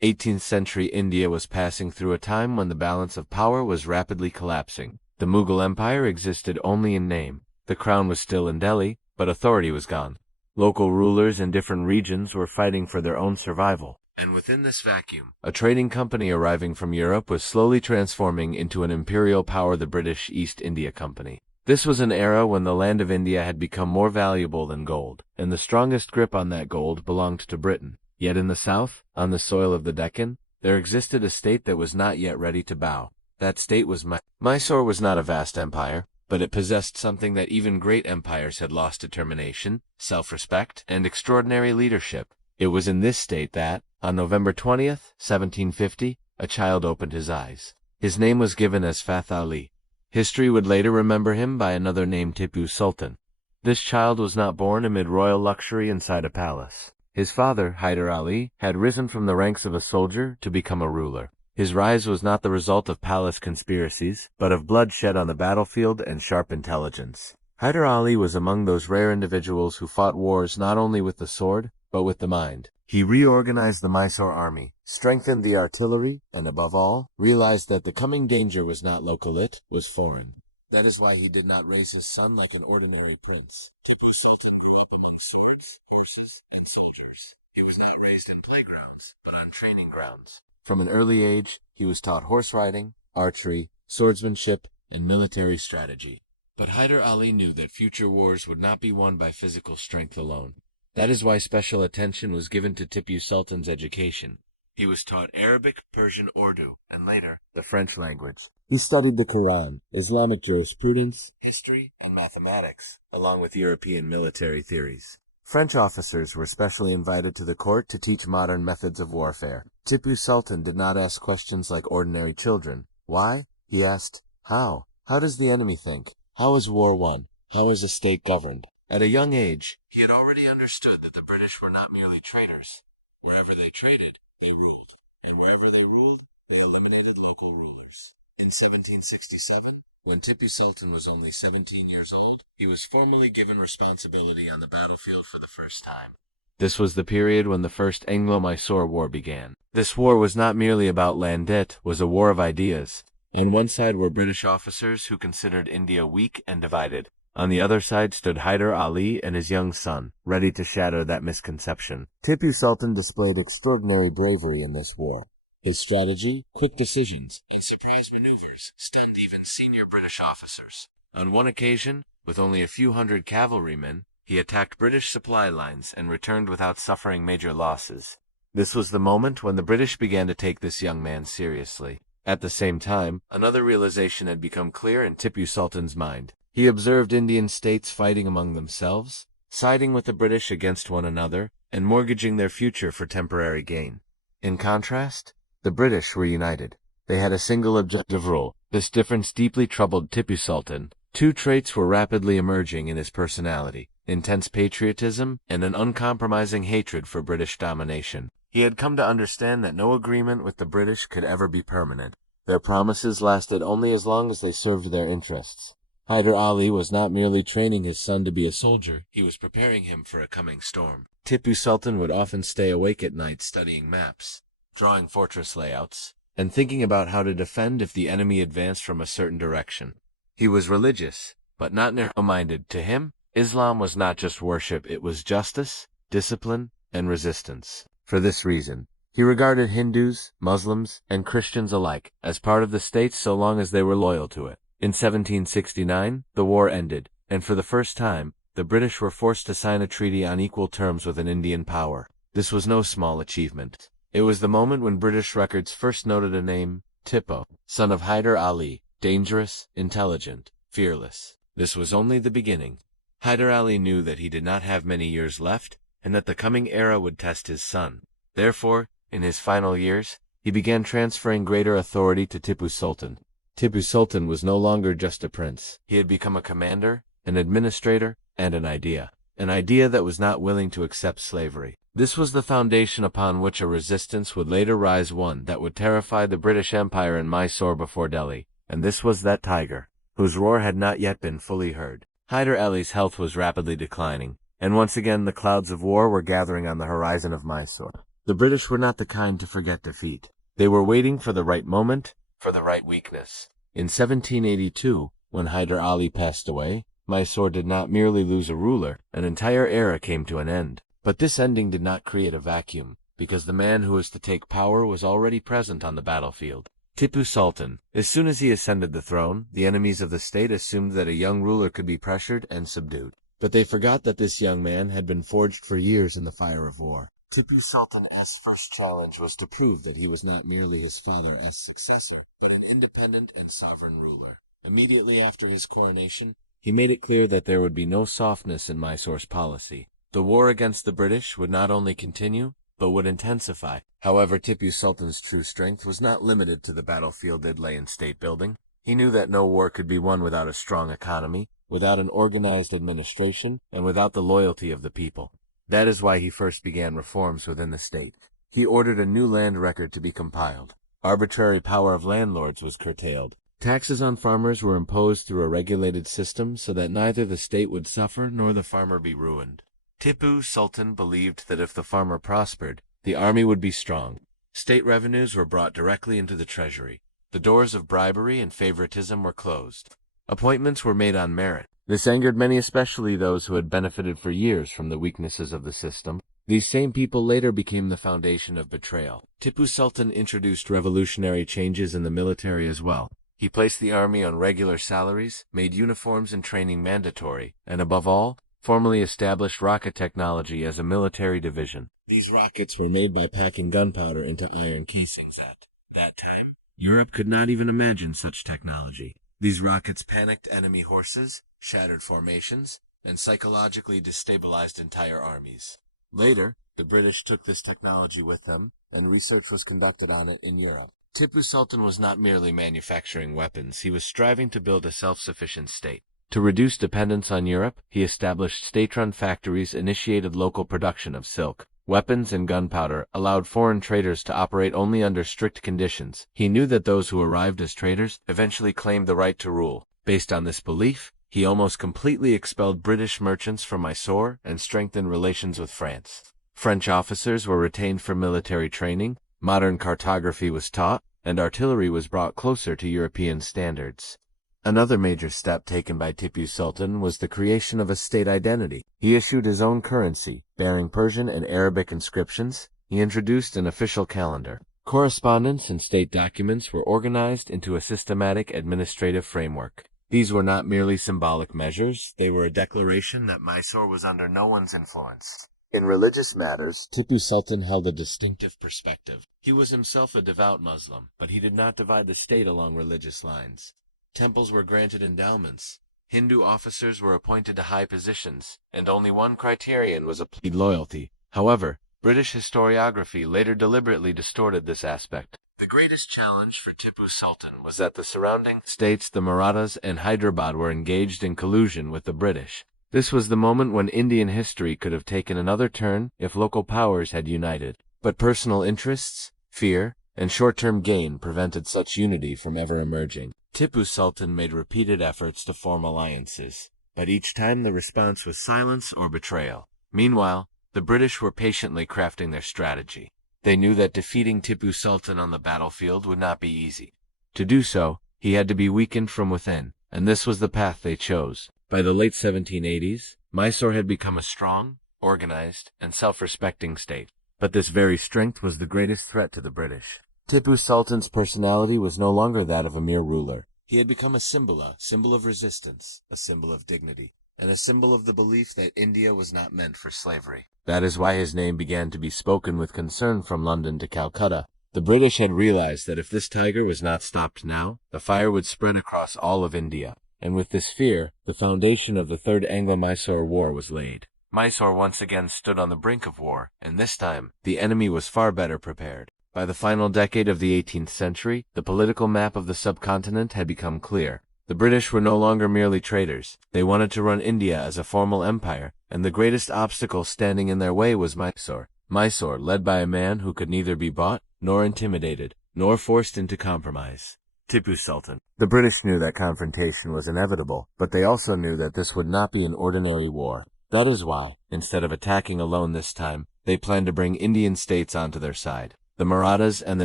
18th century India was passing through a time when the balance of power was rapidly collapsing. The Mughal Empire existed only in name. The crown was still in Delhi, but authority was gone. Local rulers in different regions were fighting for their own survival. And within this vacuum, a trading company arriving from Europe was slowly transforming into an imperial power, the British East India Company. This was an era when the land of India had become more valuable than gold, and the strongest grip on that gold belonged to Britain. Yet in the south, on the soil of the Deccan, there existed a state that was not yet ready to bow. That state was Mysore was not a vast empire, but it possessed something that even great empires had lost: determination, self-respect, and extraordinary leadership. It was in this state that, on November 20th, 1750, a child opened his eyes. His name was given as Fath Ali. History would later remember him by another name, Tipu Sultan. This child was not born amid royal luxury inside a palace. His father, Hyder Ali, had risen from the ranks of a soldier to become a ruler. His rise was not the result of palace conspiracies, but of bloodshed on the battlefield and sharp intelligence. Hyder Ali was among those rare individuals who fought wars not only with the sword, but with the mind. He reorganized the Mysore army, strengthened the artillery, and above all, realized that the coming danger was not local, it was foreign. That is why he did not raise his son like an ordinary prince. Tipu Sultan grew up among swords, horses, and soldiers. He was not raised in playgrounds, but on training grounds. From an early age, he was taught horse riding, archery, swordsmanship, and military strategy. But Hyder Ali knew that future wars would not be won by physical strength alone. That is why special attention was given to Tipu Sultan's education. He was taught Arabic, Persian, Urdu, and later, the French language. He studied the Quran, Islamic jurisprudence, history, and mathematics, along with European military theories. French officers were specially invited to the court to teach modern methods of warfare. Tipu Sultan did not ask questions like ordinary children. Why? He asked, how? How does the enemy think? How is war won? How is a state governed? At a young age, he had already understood that the British were not merely traders. Wherever they traded, they ruled. And wherever they ruled, they eliminated local rulers. In 1767, when Tipu Sultan was only 17 years old, he was formally given responsibility on the battlefield for the first time. This was the period when the First Anglo-Mysore War began. This war was not merely about land, it was a war of ideas. On one side were British officers who considered India weak and divided. On the other side stood Hyder Ali and his young son, ready to shatter that misconception. Tipu Sultan displayed extraordinary bravery in this war. His strategy, quick decisions, and surprise maneuvers stunned even senior British officers. On one occasion, with only a few hundred cavalrymen, he attacked British supply lines and returned without suffering major losses. This was the moment when the British began to take this young man seriously. At the same time, another realization had become clear in Tipu Sultan's mind. He observed Indian states fighting among themselves, siding with the British against one another, and mortgaging their future for temporary gain. In contrast, the British were united. They had a single objective rule. This difference deeply troubled Tipu Sultan. Two traits were rapidly emerging in his personality: intense patriotism and an uncompromising hatred for British domination. He had come to understand that no agreement with the British could ever be permanent. Their promises lasted only as long as they served their interests. Hyder Ali was not merely training his son to be a soldier, he was preparing him for a coming storm. Tipu Sultan would often stay awake at night studying maps, drawing fortress layouts, and thinking about how to defend if the enemy advanced from a certain direction. He was religious, but not narrow-minded. To him, Islam was not just worship, it was justice, discipline, and resistance. For this reason, he regarded Hindus, Muslims, and Christians alike as part of the state so long as they were loyal to it. In 1769, the war ended, and for the first time, the British were forced to sign a treaty on equal terms with an Indian power. This was no small achievement. It was the moment when British records first noted a name: Tipu, son of Hyder Ali, dangerous, intelligent, fearless. This was only the beginning. Hyder Ali knew that he did not have many years left, and that the coming era would test his son. Therefore, in his final years, he began transferring greater authority to Tipu Sultan. Tipu Sultan was no longer just a prince. He had become a commander, an administrator, and an idea that was not willing to accept slavery. This was the foundation upon which a resistance would later rise, one that would terrify the British Empire in Mysore before Delhi. And this was that tiger, whose roar had not yet been fully heard. Hyder Ali's health was rapidly declining, and once again the clouds of war were gathering on the horizon of Mysore. The British were not the kind to forget defeat. They were waiting for the right moment, for the right weakness. In 1782, when Hyder Ali passed away, Mysore did not merely lose a ruler, an entire era came to an end. But this ending did not create a vacuum, because the man who was to take power was already present on the battlefield. Tipu Sultan. As soon as he ascended the throne, the enemies of the state assumed that a young ruler could be pressured and subdued. But they forgot that this young man had been forged for years in the fire of war. Tipu Sultan's first challenge was to prove that he was not merely his father's successor, but an independent and sovereign ruler. Immediately after his coronation, he made it clear that there would be no softness in Mysore's policy. The war against the British would not only continue, but would intensify. However, Tipu Sultan's true strength was not limited to the battlefield that lay in state building. He knew that no war could be won without a strong economy, without an organized administration, and without the loyalty of the people. That is why he first began reforms within the state. He ordered a new land record to be compiled. Arbitrary power of landlords was curtailed. Taxes on farmers were imposed through a regulated system so that neither the state would suffer nor the farmer be ruined. Tipu Sultan believed that if the farmer prospered, the army would be strong. State revenues were brought directly into the treasury. The doors of bribery and favoritism were closed. Appointments were made on merit. This angered many, especially those who had benefited for years from the weaknesses of the system. These same people later became the foundation of betrayal. Tipu Sultan introduced revolutionary changes in the military as well. He placed the army on regular salaries, made uniforms and training mandatory, and above all, formally established rocket technology as a military division. These rockets were made by packing gunpowder into iron casings. At that time, Europe could not even imagine such technology. These rockets panicked enemy horses, shattered formations, and psychologically destabilized entire armies. Later, the British took this technology with them, and research was conducted on it in Europe. Tipu Sultan was not merely manufacturing weapons, he was striving to build a self-sufficient state. To reduce dependence on Europe, he established state-run factories, initiated local production of silk, weapons, and gunpowder, allowed foreign traders to operate only under strict conditions. He knew that those who arrived as traders eventually claimed the right to rule. Based on this belief, he almost completely expelled British merchants from Mysore and strengthened relations with France. French officers were retained for military training, modern cartography was taught, and artillery was brought closer to European standards. Another major step taken by Tipu Sultan was the creation of a state identity. He issued his own currency, bearing Persian and Arabic inscriptions. He introduced an official calendar. Correspondence and state documents were organized into a systematic administrative framework. These were not merely symbolic measures, they were a declaration that Mysore was under no one's influence. In religious matters, Tipu Sultan held a distinctive perspective. He was himself a devout Muslim, but he did not divide the state along religious lines. Temples were granted endowments. Hindu officers were appointed to high positions, and only one criterion was applied: loyalty. However, British historiography later deliberately distorted this aspect. The greatest challenge for Tipu Sultan was that the surrounding states, the Marathas and Hyderabad, were engaged in collusion with the British. This was the moment when Indian history could have taken another turn if local powers had united. But personal interests, fear, and short-term gain prevented such unity from ever emerging. Tipu Sultan made repeated efforts to form alliances, but each time the response was silence or betrayal. Meanwhile, the British were patiently crafting their strategy. They knew that defeating Tipu Sultan on the battlefield would not be easy. To do so, he had to be weakened from within, and this was the path they chose. By the late 1780s, Mysore had become a strong, organized, and self-respecting state. But this very strength was the greatest threat to the British. Tipu Sultan's personality was no longer that of a mere ruler. He had become a symbol of resistance, a symbol of dignity, and a symbol of the belief that India was not meant for slavery. That is why his name began to be spoken with concern from London to Calcutta. The British had realized that if this tiger was not stopped now, the fire would spread across all of India. And with this fear, the foundation of the Third Anglo-Mysore War was laid. Mysore once again stood on the brink of war, and this time, the enemy was far better prepared. By the final decade of the 18th century, the political map of the subcontinent had become clear. The British were no longer merely traders. They wanted to run India as a formal empire, and the greatest obstacle standing in their way was Mysore. Mysore, led by a man who could neither be bought, nor intimidated, nor forced into compromise. Tipu Sultan. The British knew that confrontation was inevitable, but they also knew that this would not be an ordinary war. That is why, instead of attacking alone this time, They planned to bring Indian states onto their side. The Marathas and the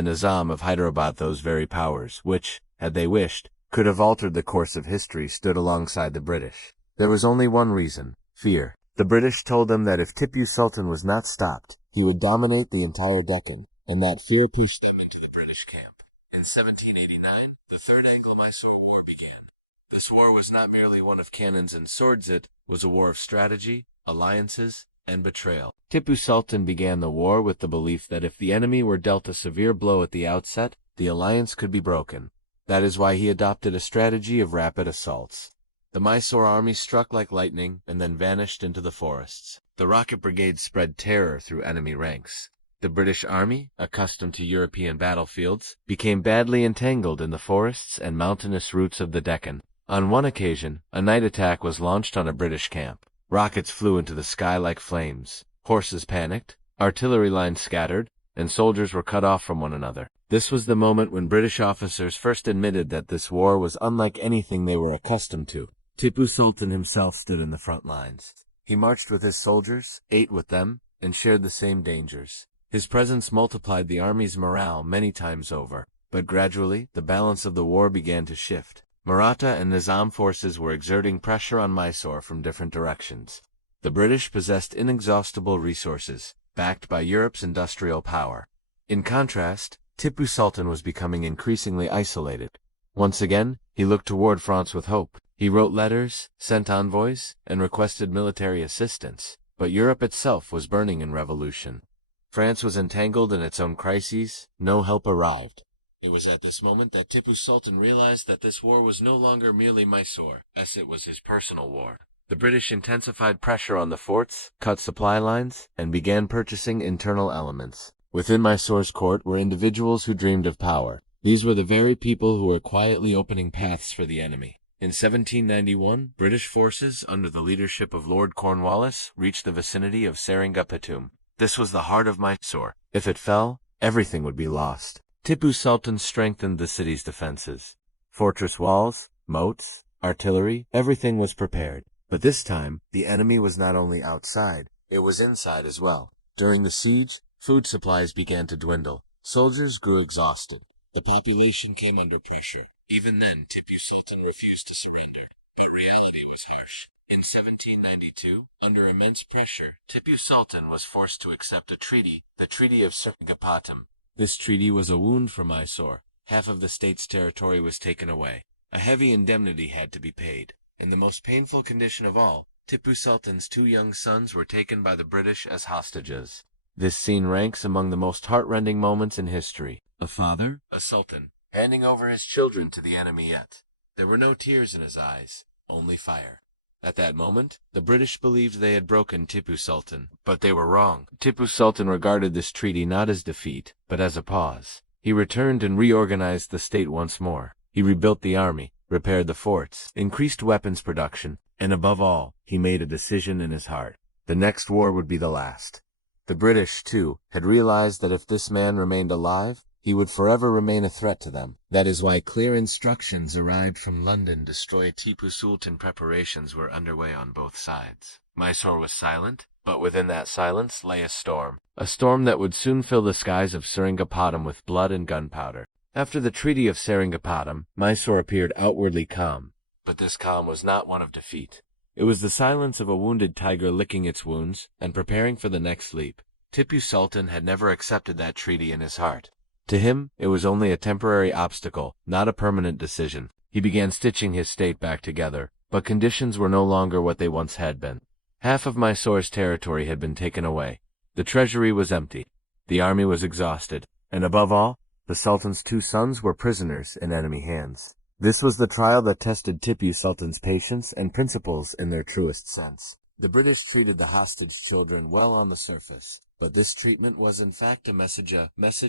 Nizam of Hyderabad, those very powers, which, had they wished, could have altered the course of history, stood alongside the British. There was only one reason: fear. The British told them that if Tipu Sultan was not stopped, he would dominate the entire Deccan, and that fear pushed them into the British camp. In 1789, the Third Anglo-Mysore War began. This war was not merely one of cannons and swords, it was a war of strategy, alliances, and betrayal. Tipu Sultan began the war with the belief that if the enemy were dealt a severe blow at the outset, the alliance could be broken. That is why he adopted a strategy of rapid assaults. The Mysore army struck like lightning and then vanished into the forests. The rocket brigade spread terror through enemy ranks. The British army, accustomed to European battlefields, became badly entangled in the forests and mountainous routes of the Deccan. On one occasion, a night attack was launched on a British camp. Rockets flew into the sky like flames. Horses panicked, artillery lines scattered, and soldiers were cut off from one another. This was the moment when British officers first admitted that this war was unlike anything they were accustomed to. Tipu Sultan himself stood in the front lines. He marched with his soldiers, ate with them, and shared the same dangers. His presence multiplied the army's morale many times over, but gradually the balance of the war began to shift. Maratha and Nizam forces were exerting pressure on Mysore from different directions. The British possessed inexhaustible resources, backed by Europe's industrial power. In contrast, Tipu Sultan was becoming increasingly isolated. Once again, he looked toward France with hope. He wrote letters, sent envoys, and requested military assistance, but Europe itself was burning in revolution. France was entangled in its own crises. No help arrived. It was at this moment that Tipu Sultan realized that this war was no longer merely Mysore, as it was his personal war. The British intensified pressure on the forts, cut supply lines, and began purchasing internal elements. Within Mysore's court were individuals who dreamed of power. These were the very people who were quietly opening paths for the enemy. In 1791, British forces, under the leadership of Lord Cornwallis, reached the vicinity of Seringapatam. This was the heart of Mysore. If it fell, everything would be lost. Tipu Sultan strengthened the city's defenses. Fortress walls, moats, artillery, everything was prepared. But this time, the enemy was not only outside, it was inside as well. During the siege, food supplies began to dwindle. Soldiers grew exhausted. The population came under pressure. Even then, Tipu Sultan refused to surrender. But reality was harsh. In 1792, under immense pressure, Tipu Sultan was forced to accept a treaty, the Treaty of Seringapatam. This treaty was a wound for Mysore. Half of the state's territory was taken away. A heavy indemnity had to be paid. In the most painful condition of all, Tipu Sultan's two young sons were taken by the British as hostages. This scene ranks among the most heartrending moments in history. A father, a sultan, handing over his children to the enemy, yet there were no tears in his eyes, only fire. At that moment, the British believed they had broken Tipu Sultan, but they were wrong. Tipu Sultan regarded this treaty not as defeat, but as a pause. He returned and reorganized the state once more. He rebuilt the army, repaired the forts, increased weapons production, and above all, he made a decision in his heart. The next war would be the last. The British, too, had realized that if this man remained alive, he would forever remain a threat to them. That is why clear instructions arrived from London to destroy Tipu Sultan. Preparations were underway on both sides. Mysore was silent, but within that silence lay a storm that would soon fill the skies of Seringapatam with blood and gunpowder. After the Treaty of Seringapatam, Mysore appeared outwardly calm, but this calm was not one of defeat. It was the silence of a wounded tiger licking its wounds and preparing for the next leap. Tipu Sultan had never accepted that treaty in his heart. To him, it was only a temporary obstacle, not a permanent decision. He began stitching his state back together, but conditions were no longer what they once had been. Half of Mysore's territory had been taken away. The treasury was empty. The army was exhausted. And above all, the Sultan's two sons were prisoners in enemy hands. This was the trial that tested Tipu Sultan's patience and principles in their truest sense. The British treated the hostage children well on the surface, but this treatment was in fact a message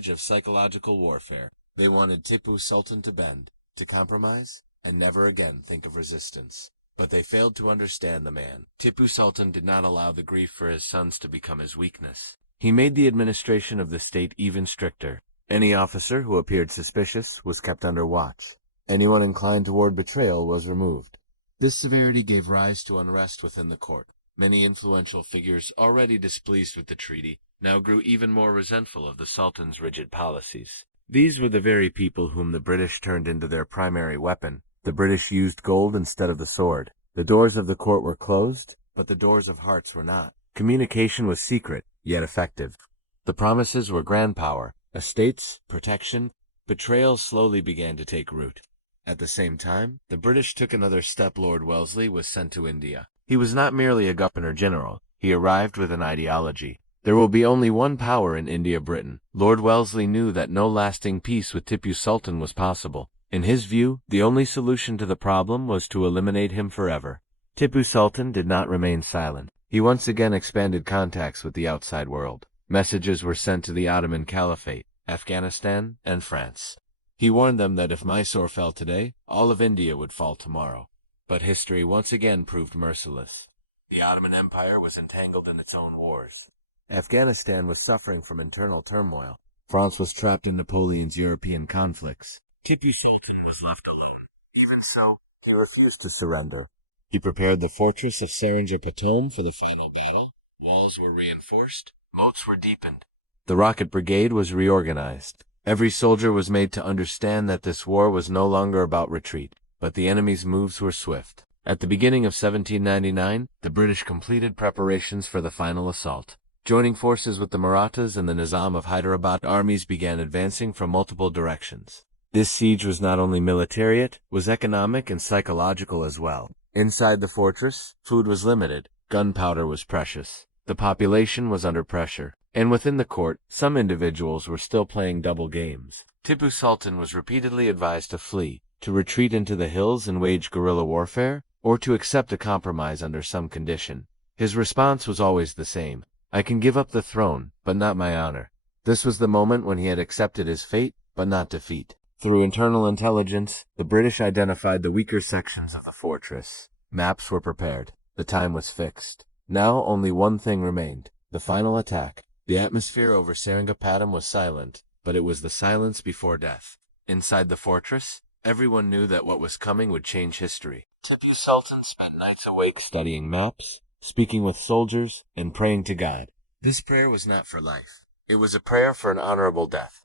of psychological warfare. They wanted Tipu Sultan to bend, to compromise, and never again think of resistance. But they failed to understand the man. Tipu Sultan did not allow the grief for his sons to become his weakness. He made the administration of the state even stricter. Any officer who appeared suspicious was kept under watch. Anyone inclined toward betrayal was removed. This severity gave rise to unrest within the court. Many influential figures, already displeased with the treaty, now grew even more resentful of the Sultan's rigid policies. These were the very people whom the British turned into their primary weapon. The British used gold instead of the sword. The doors of the court were closed, but the doors of hearts were not. Communication was secret, yet effective. The promises were grand power, estates, protection. Betrayal slowly began to take root. At the same time, the British took another step. Lord Wellesley was sent to India. He was not merely a governor-general. He arrived with an ideology. There will be only one power in India, Britain. Lord Wellesley knew that no lasting peace with Tipu Sultan was possible. In his view, the only solution to the problem was to eliminate him forever. Tipu Sultan did not remain silent. He once again expanded contacts with the outside world. Messages were sent to the Ottoman Caliphate, Afghanistan, and France. He warned them that if Mysore fell today, all of India would fall tomorrow. But history once again proved merciless. The Ottoman Empire was entangled in its own wars. Afghanistan was suffering from internal turmoil. France was trapped in Napoleon's European conflicts. Tipu Sultan was left alone. Even so, he refused to surrender. He prepared the fortress of Seringapatam for the final battle. Walls were reinforced, moats were deepened. The Rocket Brigade was reorganized. Every soldier was made to understand that this war was no longer about retreat, but the enemy's moves were swift. At the beginning of 1799, the British completed preparations for the final assault. Joining forces with the Marathas and the Nizam of Hyderabad, armies began advancing from multiple directions. This siege was not only military, it was economic and psychological as well. Inside the fortress, food was limited, gunpowder was precious. The population was under pressure, and within the court, some individuals were still playing double games. Tipu Sultan was repeatedly advised to flee, to retreat into the hills and wage guerrilla warfare, or to accept a compromise under some condition. His response was always the same: I can give up the throne, but not my honor. This was the moment when he had accepted his fate, but not defeat. Through internal intelligence, the British identified the weaker sections of the fortress. Maps were prepared. The time was fixed. Now only one thing remained: the final attack. The atmosphere over Seringapatam was silent, but it was the silence before death. Inside the fortress, everyone knew that what was coming would change history. Tipu Sultan spent nights awake studying maps, speaking with soldiers, and praying to God. This prayer was not for life. It was a prayer for an honorable death.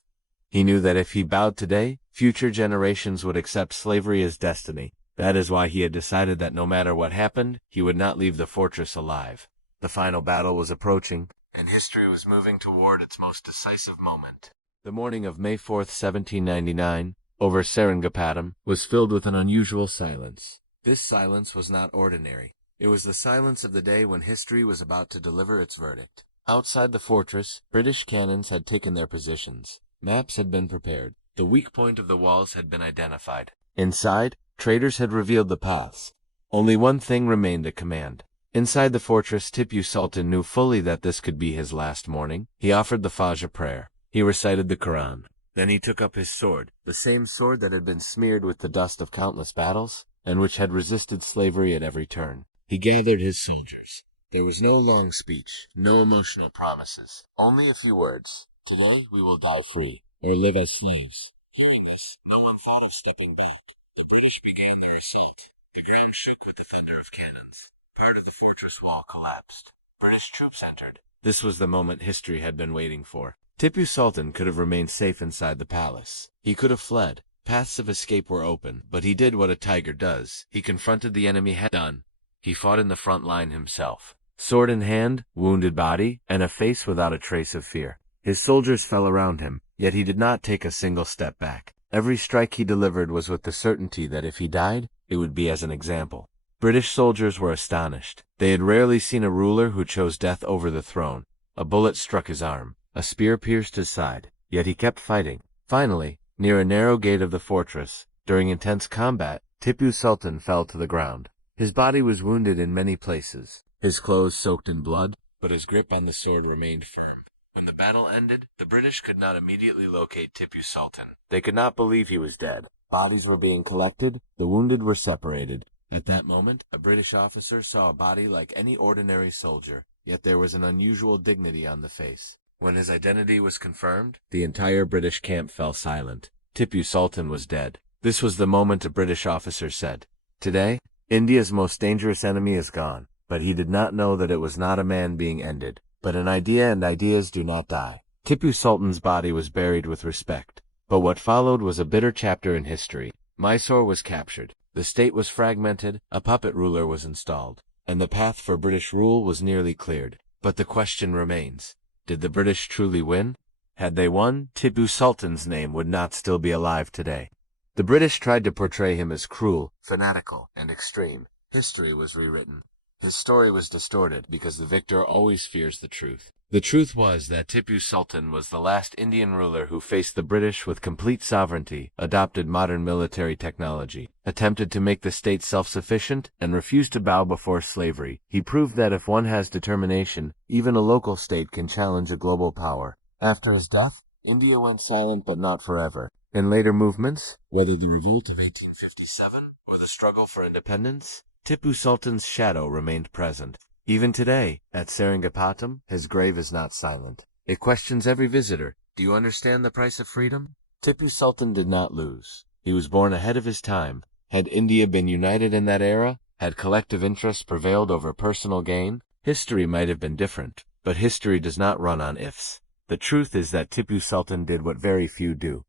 He knew that if he bowed today, future generations would accept slavery as destiny. That is why he had decided that no matter what happened, he would not leave the fortress alive. The final battle was approaching, and history was moving toward its most decisive moment. The morning of May 4th, 1799, over Seringapatam, was filled with an unusual silence. This silence was not ordinary. It was the silence of the day when history was about to deliver its verdict. Outside the fortress, British cannons had taken their positions. Maps had been prepared. The weak point of the walls had been identified. Inside, traders had revealed the paths. Only one thing remained at command. Inside the fortress, Tipu Sultan knew fully that this could be his last morning. He offered the Fajr prayer. He recited the Quran. Then he took up his sword, the same sword that had been smeared with the dust of countless battles, and which had resisted slavery at every turn. He gathered his soldiers. There was no long speech, no emotional promises, only a few words. Today we will die free, or live as slaves. Hearing this, no one thought of stepping back. The British began their assault. The ground shook with the thunder of cannons. Part of the fortress wall collapsed. British troops entered. This was the moment history had been waiting for. Tipu Sultan could have remained safe inside the palace. He could have fled. Paths of escape were open, but he did what a tiger does. He confronted the enemy head-on. He fought in the front line himself. Sword in hand, wounded body, and a face without a trace of fear. His soldiers fell around him, yet he did not take a single step back. Every strike he delivered was with the certainty that if he died, it would be as an example. British soldiers were astonished. They had rarely seen a ruler who chose death over the throne. A bullet struck his arm. A spear pierced his side, yet he kept fighting. Finally, near a narrow gate of the fortress, during intense combat, Tipu Sultan fell to the ground. His body was wounded in many places, his clothes soaked in blood, but his grip on the sword remained firm. When the battle ended, the British could not immediately locate Tipu Sultan. They could not believe he was dead. Bodies were being collected, the wounded were separated. At that moment, a British officer saw a body like any ordinary soldier, yet there was an unusual dignity on the face. When his identity was confirmed, the entire British camp fell silent. Tipu Sultan was dead. This was the moment a British officer said, "Today, India's most dangerous enemy is gone." But he did not know that it was not a man being ended. But an idea and ideas do not die. Tipu Sultan's body was buried with respect. But what followed was a bitter chapter in history. Mysore was captured. The state was fragmented, a puppet ruler was installed, and the path for British rule was nearly cleared. But the question remains, did the British truly win? Had they won, Tipu Sultan's name would not still be alive today. The British tried to portray him as cruel, fanatical, and extreme. History was rewritten. His story was distorted because the victor always fears the truth. The truth was that Tipu Sultan was the last Indian ruler who faced the British with complete sovereignty, adopted modern military technology, attempted to make the state self-sufficient, and refused to bow before slavery. He proved that if one has determination, even a local state can challenge a global power. After his death, India went silent but not forever. In later movements, whether the revolt of 1857 or the struggle for independence, Tipu Sultan's shadow remained present. Even today, at Seringapatam, his grave is not silent. It questions every visitor. Do you understand the price of freedom? Tipu Sultan did not lose. He was born ahead of his time. Had India been united in that era, had collective interests prevailed over personal gain, history might have been different. But history does not run on ifs. The truth is that Tipu Sultan did what very few do,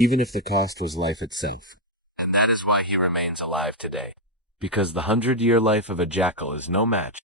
even if the cost was life itself. And that is why he remains alive today. Because the 100-year life of a jackal is no match